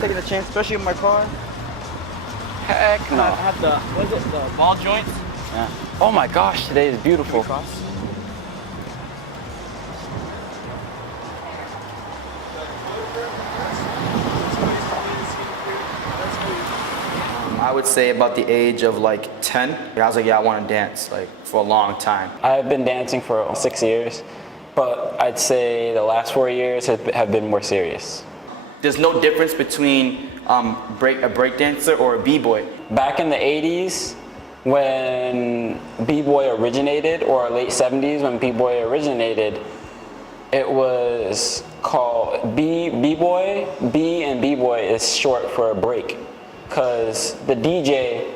taking a chance, especially in my car. Heck no. I have the, what is it, the ball joints? Yeah. Oh my gosh, today is beautiful. I would say about the age of like 10. I was like, yeah, I want to dance like for a long time. I've been dancing for 6 years, but I'd say the last 4 years have been more serious. There's no difference between a break dancer or a b-boy. Back in the 80s, when b-boy originated, or late 70s when b-boy originated, it was called b-boy. B and b-boy is short for a break, because the DJ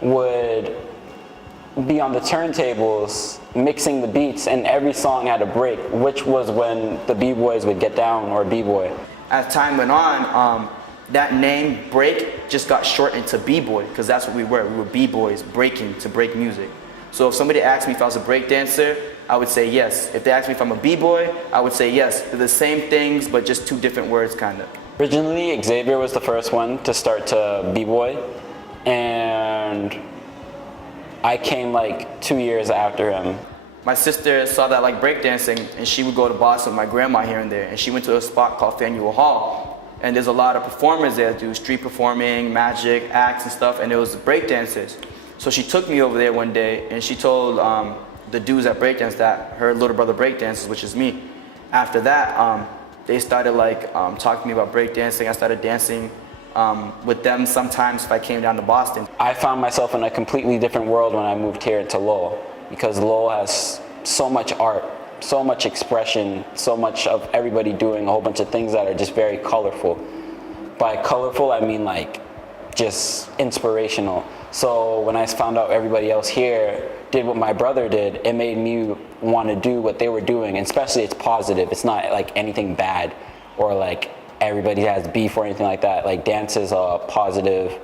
would be on the turntables mixing the beats, and every song had a break, which was when the b-boys would get down, or b-boy. As time went on, that name break just got shortened to b-boy, because that's what we were. We were b-boys breaking to break music. So if somebody asked me if I was a break dancer, I would say yes. If they asked me if I'm a b-boy, I would say yes. They're the same things, but just two different words, kind of. Originally, Xavier was the first one to start to b-boy, and I came like 2 years after him. My sister saw that I like breakdancing, and she would go to Boston with my grandma here and there, and she went to a spot called Faneuil Hall, and there's a lot of performers there that do street performing, magic, acts and stuff, and it was breakdancers. So she took me over there one day, and she told the dudes at breakdance that her little brother breakdances, which is me. After that, they started like talking to me about breakdancing. I started dancing with them sometimes if I came down to Boston. I found myself in a completely different world when I moved here to Lowell, because Lowell has so much art, so much expression, so much of everybody doing a whole bunch of things that are just very colorful. By colorful, I mean like just inspirational. So when I found out everybody else here did what my brother did, it made me want to do what they were doing, and especially it's positive. It's not like anything bad or like everybody has beef or anything like that. Like dance is a positive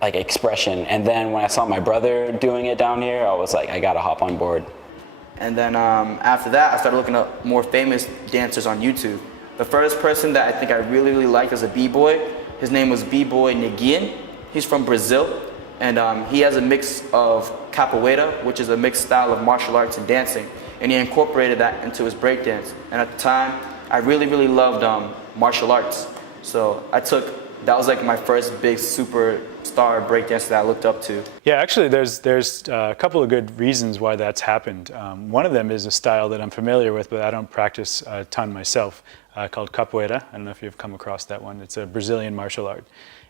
like expression. And then when I saw my brother doing it down here, I was like, I gotta hop on board. And then after that, I started looking up more famous dancers on YouTube. The first person that I think I really, really liked as a b-boy, his name was B-Boy Neguin. He's from Brazil, and he has a mix of capoeira, which is a mixed style of martial arts and dancing, and he incorporated that into his breakdance. And at the time, I really, really loved martial arts. So that was like my first big superstar breakdancer that I looked up to. Yeah, actually there's a couple of good reasons why that's happened. One of them is a style that I'm familiar with, but I don't practice a ton myself, called capoeira. I don't know if you've come across that one. It's a Brazilian martial art.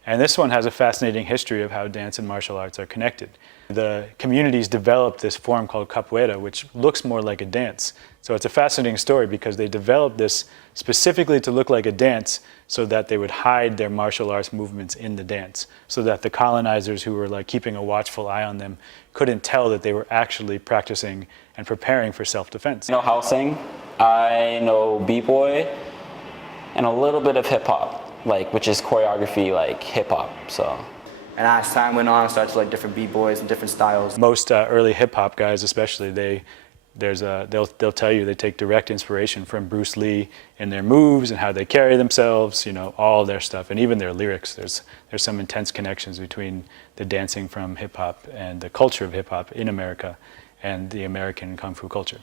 And this one has a fascinating history of how dance and martial arts are connected. The communities developed this form called capoeira, which looks more like a dance. So it's a fascinating story because they developed this specifically to look like a dance so that they would hide their martial arts movements in the dance, so that the colonizers who were like keeping a watchful eye on them couldn't tell that they were actually practicing and preparing for self-defense. I know housing, I know b-boy, and a little bit of hip-hop, like, which is choreography, like hip-hop, so. And as time went on, I started to like different b-boys and different styles. Most early hip-hop guys especially, they'll tell you they take direct inspiration from Bruce Lee in their moves and how they carry themselves, you know, all their stuff, and even their lyrics. There's some intense connections between the dancing from hip-hop and the culture of hip-hop in America and the American Kung Fu culture.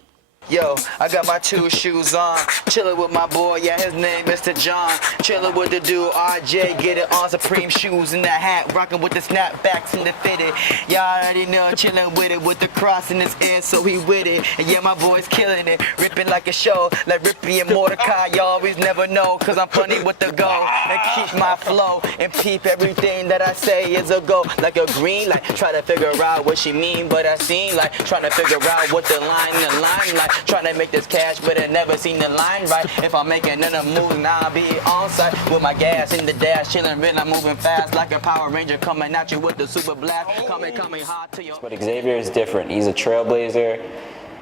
Yo, I got my two shoes on, chillin' with my boy, yeah, his name Mr. John. Chillin' with the dude RJ, get it on, Supreme shoes and the hat, rockin' with the snapbacks and the fitted. Y'all already know, chillin' with the cross in his ear, so he with it. And yeah, my boy's killin' it, rippin' like a show, like Rippy and Mordecai. You always never know, cause I'm funny with the go. And keep my flow, and peep everything that I say is a go. Like a green light, try to figure out what she mean, but I seen like, trying to figure out what the limelight. Trying to make this cash, but I never seen the line right. If I'm making another move, now I'll be on site with my gas in the dash, chilling, really moving fast like a Power Ranger coming at you with the super blast. Coming hot to your. But Xavier is different. He's a trailblazer.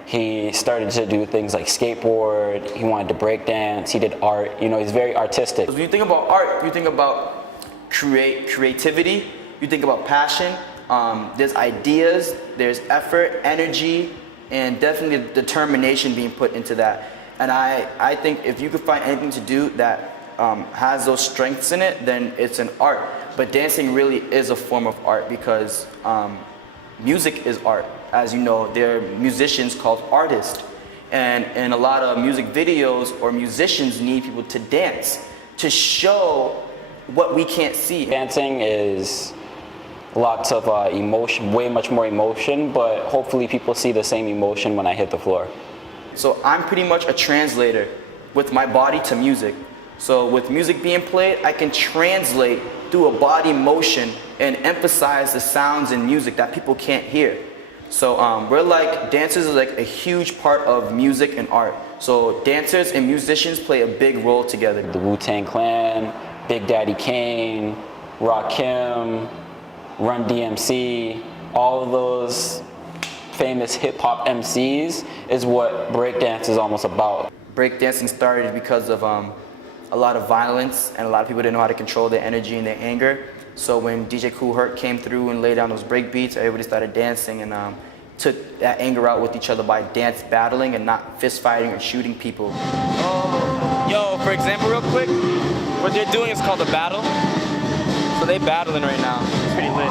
He started to do things like skateboard. He wanted to break dance. He did art. You know, he's very artistic. When you think about art, you think about creativity. You think about passion. There's ideas. There's effort, energy, and definitely determination being put into that. And I think if you could find anything to do that has those strengths in it, then it's an art. But dancing really is a form of art because music is art. As you know, there are musicians called artists. And in a lot of music videos, or musicians need people to dance to show what we can't see. Dancing is lots of emotion, way much more emotion, but hopefully people see the same emotion when I hit the floor. So I'm pretty much a translator with my body to music. So with music being played, I can translate through a body motion and emphasize the sounds in music that people can't hear. So we're like, dancers are like a huge part of music and art. So dancers and musicians play a big role together. The Wu-Tang Clan, Big Daddy Kane, Rakim, Run DMC, all of those famous hip-hop MCs is what breakdance is almost about. Breakdancing started because of a lot of violence, and a lot of people didn't know how to control their energy and their anger. So when DJ Kool Herc came through and laid down those break beats, everybody started dancing and took that anger out with each other by dance battling and not fist fighting or shooting people. Yo, for example, real quick, what they're doing is called a battle. So they battling right now. It's pretty lit.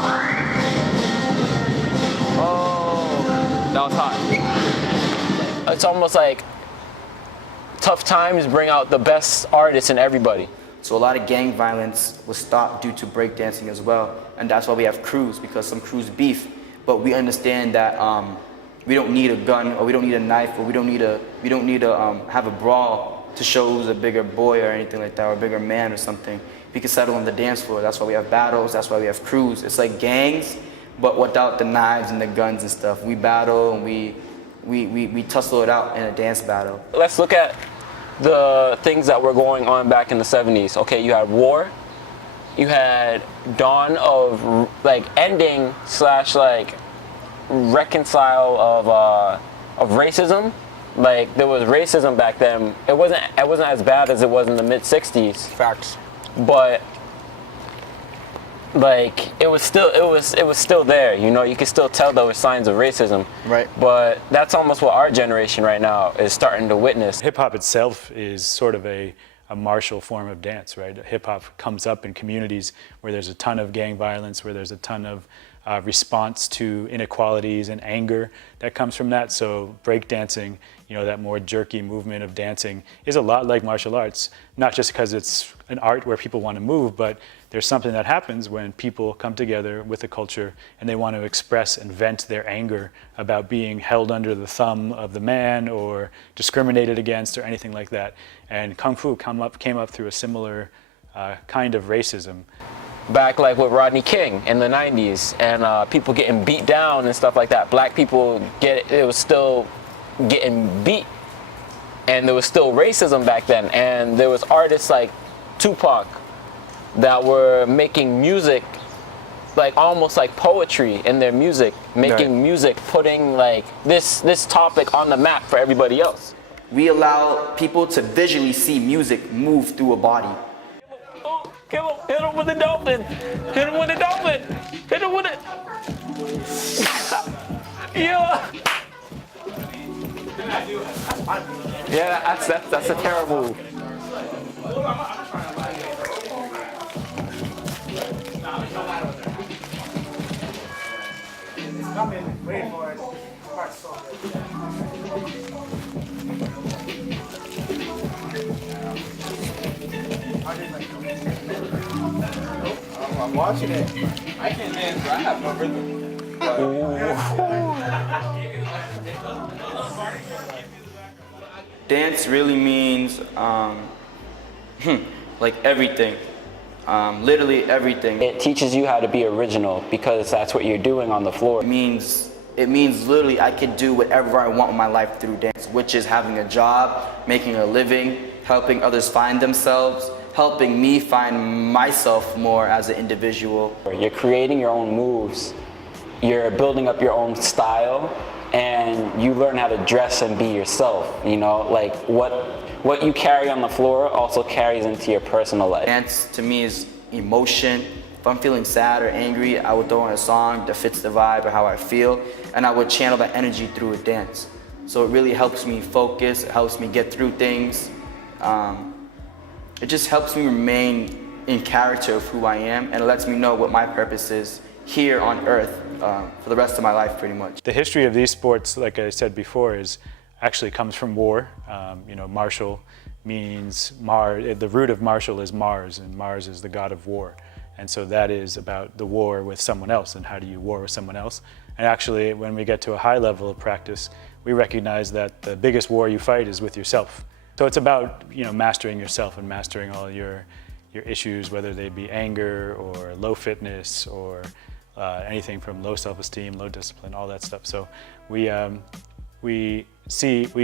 Oh, that was hot. It's almost like tough times bring out the best artists in everybody. So a lot of gang violence was stopped due to breakdancing as well. And that's why we have crews, because some crews beef. But we understand that we don't need a gun, or we don't need a knife, or we don't need to have a brawl to show who's a bigger boy or anything like that, or a bigger man or something. We can settle on the dance floor. That's why we have battles, that's why we have crews. It's like gangs, but without the knives and the guns and stuff. We battle and we tussle it out in a dance battle. Let's look at the things that were going on back in the 70s. Okay, you had war, you had dawn of like ending slash like reconcile of racism. Like there was racism back then. It wasn't as bad as it was in the mid 60s. Facts. But like it was still there, you know. You could still tell there were signs of racism. Right. But that's almost what our generation right now is starting to witness. Hip hop itself is sort of a martial form of dance, right? Hip hop comes up in communities where there's a ton of gang violence, where there's a ton of response to inequalities and anger that comes from that. So breakdancing, you know, that more jerky movement of dancing is a lot like martial arts, not just because it's an art where people want to move, but there's something that happens when people come together with a culture and they want to express and vent their anger about being held under the thumb of the man or discriminated against or anything like that. And Kung Fu came up through a similar kind of racism. Back like with Rodney King in the 90s and people getting beat down and stuff like that. Black people it was still getting beat, and there was still racism back then, and there was artists like Tupac that were making music like almost like poetry in their music, making music, putting like this topic on the map for everybody else. We allow people to visually see music move through a body. Oh, kill him, hit him with the dolphin, hit him with the dolphin, hit him with it. Yeah. Yeah, that's a terrible move. Wait for it. I'm watching it. I can't dance, but I have no rhythm. Dance really means like everything, literally everything. It teaches you how to be original because that's what you're doing on the floor. It means literally I could do whatever I want in my life through dance, which is having a job, making a living, helping others find themselves, helping me find myself more as an individual. You're creating your own moves, you're building up your own style, and you learn how to dress and be yourself, you know? Like what you carry on the floor also carries into your personal life. Dance to me is emotion. If I'm feeling sad or angry, I would throw on a song that fits the vibe or how I feel, and I would channel that energy through a dance. So it really helps me focus, it helps me get through things. it just helps me remain in character of who I am, and it lets me know what my purpose is here on earth for the rest of my life, pretty much. The history of these sports, like I said before, actually comes from war. Martial means Mars. The root of martial is Mars, and Mars is the god of war. And so that is about the war with someone else, and how do you war with someone else. And actually, when we get to a high level of practice, we recognize that the biggest war you fight is with yourself. So it's about mastering yourself and mastering all your issues, whether they be anger or low fitness or anything from low self-esteem, low discipline, all that stuff. So we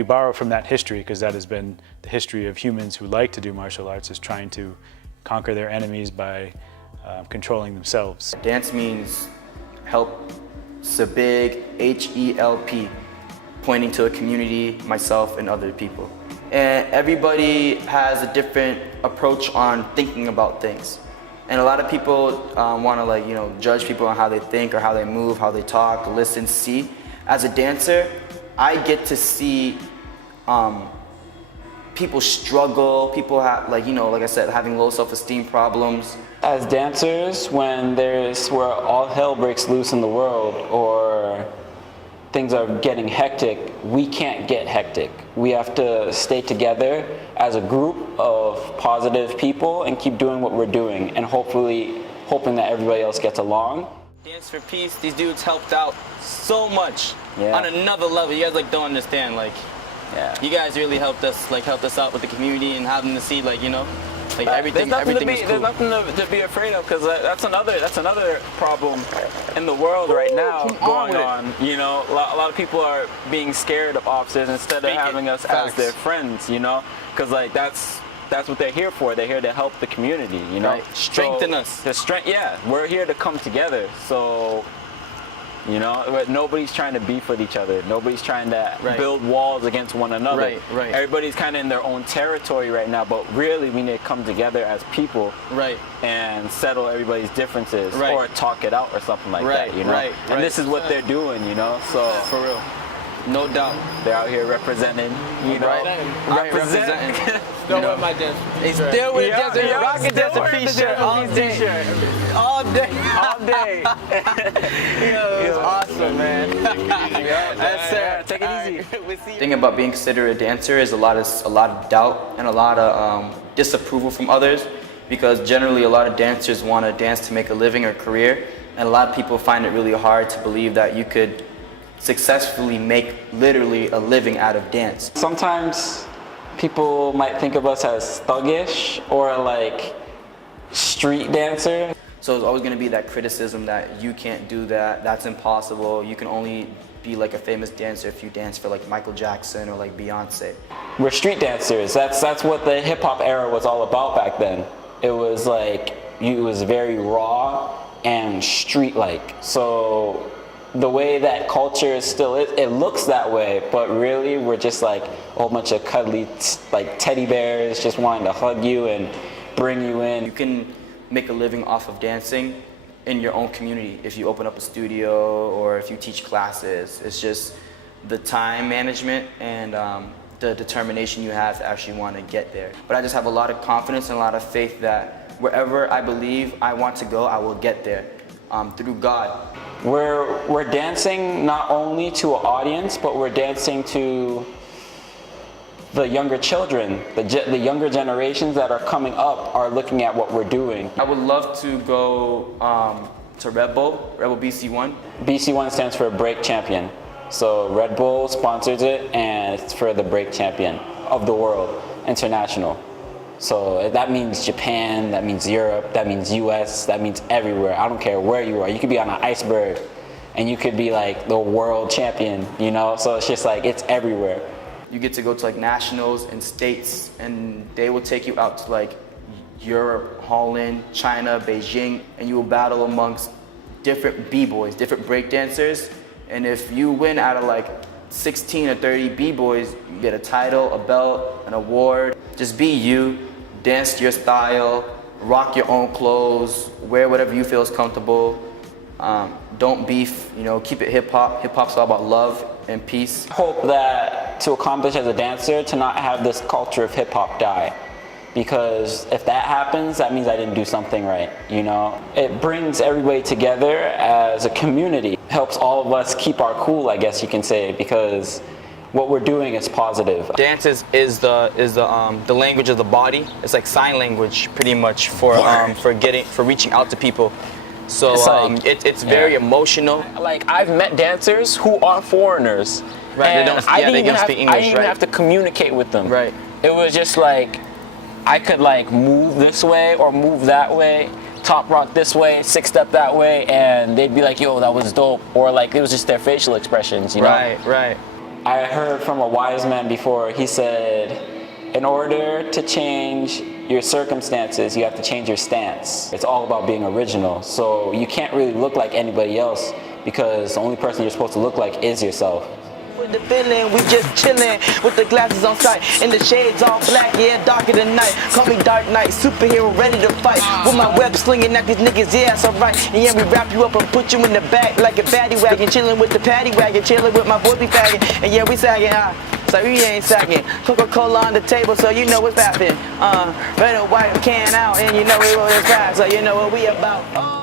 borrow from that history, because that has been the history of humans who like to do martial arts, is trying to conquer their enemies by controlling themselves. Dance means help. It's a big HELP, pointing to a community, myself, and other people. And everybody has a different approach on thinking about things. And a lot of people want to judge people on how they think or how they move, how they talk, listen, see. As a dancer, I get to see people struggle, people have, like I said, having low self-esteem problems. As dancers, when where all hell breaks loose in the world, or things are getting hectic, we can't get hectic. We have to stay together as a group of positive people and keep doing what we're doing, and hopefully hoping that everybody else gets along. Dance for Peace, these dudes helped out so much Yeah. on another level. You guys don't understand. Yeah. You guys really helped us out with the community and having to see everything There's nothing was cool. There's nothing to be afraid of, because that's another problem in the world right now going on. A lot of people are being scared of officers instead of having us as their friends. Because that's what they're here for. They're here to help the community. Right. Strengthen us. We're here to come together. So. Nobody's trying to beef with each other. Nobody's trying to build walls against one another. Right. Everybody's kind of in their own territory right now, but really we need to come together as people and settle everybody's differences or talk it out or something like that, And this is what they're doing, so. For real. No doubt. They're out here representing, representing. Still with my dance. He's still with Yeah, Desert yeah, Rocket still Desert wearing the Peace shirt Desert all Peace day. t-shirt. All day. All day. It's awesome, man. That's it. Take it easy. We'll see The you. thing about being considered a dancer is a lot of doubt and a lot of disapproval from others, because generally a lot of dancers want to dance to make a living or career, and a lot of people find it really hard to believe that you could successfully make literally a living out of dance. Sometimes people might think of us as thuggish or like street dancer. So there's always going to be that criticism that you can't do that, that's impossible, you can only be like a famous dancer if you dance for like Michael Jackson or like Beyonce. We're street dancers. That's what the hip hop era was all about back then. It was like, it was very raw and street-like. So the way that culture still is, it looks that way, but really we're just like a whole bunch of cuddly like teddy bears just wanting to hug you and bring you in. You can make a living off of dancing in your own community if you open up a studio or if you teach classes. It's just the time management and the determination you have to actually want to get there. But I just have a lot of confidence and a lot of faith that wherever I believe I want to go, I will get there through God. We're dancing not only to an audience, but we're dancing to the younger children, the younger generations that are coming up are looking at what we're doing. I would love to go to Red Bull BC1. BC1 stands for Break Champion. So Red Bull sponsors it, and it's for the break champion of the world, international. So that means Japan, that means Europe, that means US, that means everywhere. I don't care where you are. You could be on an iceberg and you could be like the world champion, So it's just like, it's everywhere. You get to go to like nationals and states, and they will take you out to like Europe, Holland, China, Beijing, and you will battle amongst different b-boys, different breakdancers. And if you win out of like 16 or 30 b-boys, you get a title, a belt, an award. Just be you, dance to your style, rock your own clothes, wear whatever you feel is comfortable. Don't beef, keep it hip hop. Hip hop's all about love and peace. Hope that to accomplish as a dancer, to not have this culture of hip hop die. because if that happens, that means I didn't do something right, you know? It brings everybody together as a community, helps all of us keep our cool, I guess you can say, because what we're doing is positive. Dance is the language of the body. It's like sign language, pretty much, for reaching out to people. So It's like- it's very emotional. Like, I've met dancers who are foreigners. Right, they and don't- I yeah, didn't they even don't have, speak I English, didn't even right. have to communicate with them. Right. It was just like, I could like move this way or move that way, top rock this way, six step that way, and they'd be like, yo, that was dope. Or like, it was just their facial expressions, you know? Right. I heard from a wise man before, he said, in order to change your circumstances, you have to change your stance. It's all about being original. So you can't really look like anybody else because the only person you're supposed to look like is yourself. With the feeling, we just chillin' with the glasses on sight and the shades all black, yeah, darker than night. Call me Dark Knight, superhero ready to fight. With my web slinging at these niggas, yeah, it's alright. And yeah, we wrap you up and put you in the back like a paddy wagon, chillin' with the paddy wagon, chillin' with my boy be fagging. And yeah, we sagging, so we ain't sagging. Coca-Cola on the table, so you know what's happening. Red and white can out, and you know we roll this fast, so you know what we about.